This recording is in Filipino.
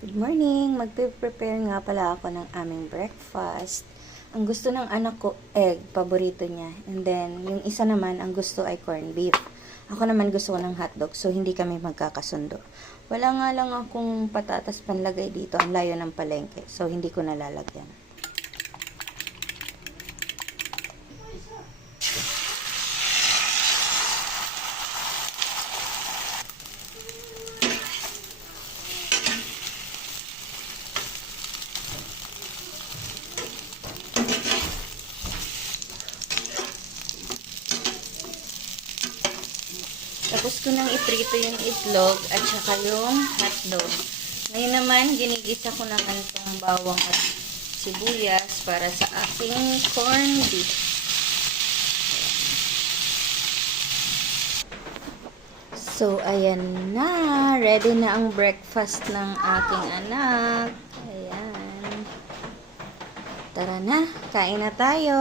Good morning! Magpe-prepare nga pala ako ng aming breakfast. Ang gusto ng anak ko, egg, paborito niya. And then, yung isa naman, ang gusto ay corned beef. Ako naman gusto ko ng hotdog, so hindi kami magkakasundo. Wala nga lang akong patatas panlagay dito, ang layo ng palengke, so hindi ko nalalagyan. Tapos ko nang iprito yung itlog at saka yung hotdog. Ngayon naman, ginigisa ko naman itong bawang at sibuyas para sa aking corned beef. So, ayan na. Ready na ang breakfast ng aking anak. Ayan. Tara na, kain na tayo.